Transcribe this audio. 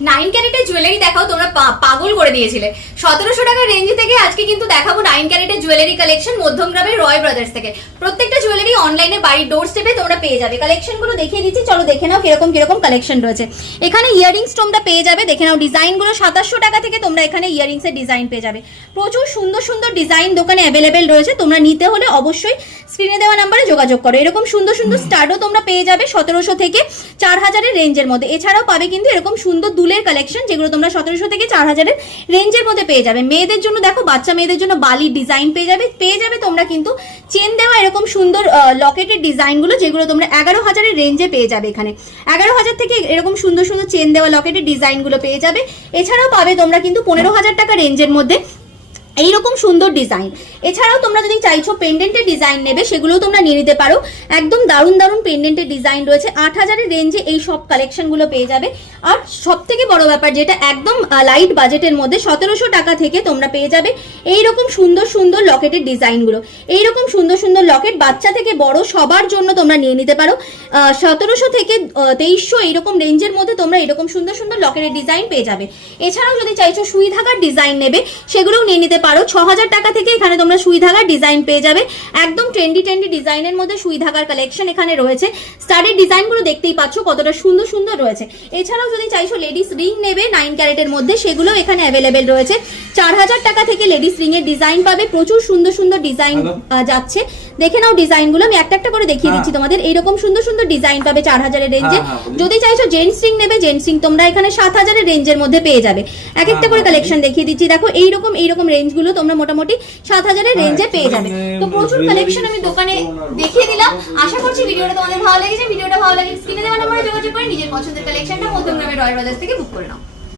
9 ক্যারেটের জুয়েলারি দেখাও, তোমরা পাগল করে দিয়েছিলে। 1700 টাকার রেঞ্জ থেকে আজকে কিন্তু দেখাবো 9 ক্যারেটের জুয়েলারি কালেকশন মধ্যমগ্রামের রয় ব্রাদার্স থেকে। প্রত্যেকটা জুয়েলারি অনলাইনে বাড়ির ডোর স্টেপে তোমরা পেয়ে যাবে। কালেকশন গুলো দেখিয়ে দিচ্ছি, চলো দেখে নাও কিরকম কিরকম কালেকশন রয়েছে। এখানে ইয়ারিংস তোমরা পেয়ে যাবে, দেখে নাও ডিজাইন গুলো। 2700 টাকা থেকে তোমরা এখানে ইয়ারিংস এর ডিজাইন পেয়ে যাবে। প্রচুর সুন্দর সুন্দর ডিজাইন দোকানে অ্যাভেলেবেল রয়েছে, তোমরা নিতে হলে অবশ্যই স্ক্রিনে দেওয়া নাম্বারে যোগাযোগ করো। এরকম সুন্দর সুন্দর স্টাডও তোমরা পেয়ে যাবে 1700 থেকে 4000 এর রেঞ্জের মধ্যে। এছাড়াও পাবে কিন্তু এরকম সুন্দর দুলের কালেকশন, যেগুলো তোমরা 1700 থেকে 4000 এর রেঞ্জের মধ্যে পেয়ে যাবে। মেয়েদের জন্য দেখো, বাচ্চা মেয়েদের জন্য বালির ডিজাইন পেয়ে যাবে তোমরা কিন্তু চেন দেওয়া এরকম সুন্দর লকেটের ডিজাইন গুলো, যেগুলো তোমরা 11000 এর রেঞ্জে পেয়ে যাবে। এখানে 11000 থেকে এরকম সুন্দর সুন্দর চেন দেওয়া লকেটের ডিজাইন গুলো পেয়ে যাবে। এছাড়াও পাবে তোমরা কিন্তু 15000 টাকা রেঞ্জের মধ্যে এইরকম সুন্দর ডিজাইন। এছাড়াও তোমরা যদি চাইছো পেন্ডেন্টের ডিজাইন নেবে, সেগুলোও তোমরা নিয়ে নিতে পারো। একদম দারুণ দারুণ পেন্ডেন্টের ডিজাইন রয়েছে। 8000 এর রেঞ্জে এই সব কালেকশন গুলো পেয়ে যাবে। আর সব থেকে বড় ব্যাপার, যেটা একদম লাইট বাজেটের মধ্যে 1700 টাকা থেকে তোমরা পেয়ে যাবে এইরকম সুন্দর সুন্দর লকেটের ডিজাইন গুলো। এইরকম সুন্দর সুন্দর লকেট বাচ্চা থেকে বড় সবার জন্য তোমরা নিয়ে নিতে পারো। 1700 থেকে 2300 এইরকম রেঞ্জের মধ্যে তোমরা এরকম সুন্দর সুন্দর লকেটের ডিজাইন পেয়ে যাবে। এছাড়াও যদি চাইছো সুই ধাগার ডিজাইন নেবে, সেগুলোও নিয়ে নিতে পারো। 6000 টাকা থেকে এখানে তোমরা সুই ধাগার ডিজাইন পেয়ে যাবে। একদম ট্রেন্ডি ডিজাইনের মধ্যে সুই ধাগার কালেকশন এখানে রয়েছে। স্টাডের ডিজাইনগুলো দেখতেই পাচ্ছ কতটা সুন্দর সুন্দর রয়েছে। এছাড়াও যদি চাইছো লেডিস রিং নেবে 9 ক্যারেটের মধ্যে, সেগুলো এখানে অ্যাভেলেবেল রয়েছে। 4000 টাকা থেকে লেডিস রিং এর ডিজাইন পাবে। প্রচুর সুন্দর সুন্দর ডিজাইন যাচ্ছে, দেখে নাও ডিজাইনগুলো। আমি একটা একটা করে দেখিয়ে দিচ্ছি তোমাদের। এইরকম সুন্দর সুন্দর ডিজাইন পাবে 4000 এর রেঞ্জে। যদি চাইছো জেন্টস রিং নেবে, জেন্টস রিং তোমরা এখানে 7000 এর রেঞ্জের মধ্যে পেয়ে যাবে। এক একটা করে কালেকশন দেখিয়ে দিচ্ছি। দেখো এইরকম রেঞ্জগুলো তোমরা মোটামুটি 7000 এর রেঞ্জে পেয়ে যাবে। তো প্রচুর কালেকশন আমি দোকানে দেখিয়ে দিলাম। আশা করছি ভিডিওটা তোমাদের ভালো লেগেছে। ভিডিওটা ভালো লাগে স্ক্রিনে দেওয়া নম্বরে যোগাযোগ করে নিজের পছন্দের কালেকশনটা মধ্যমগ্রামের রয় ব্রাদার্স থেকে বুক করে নাও।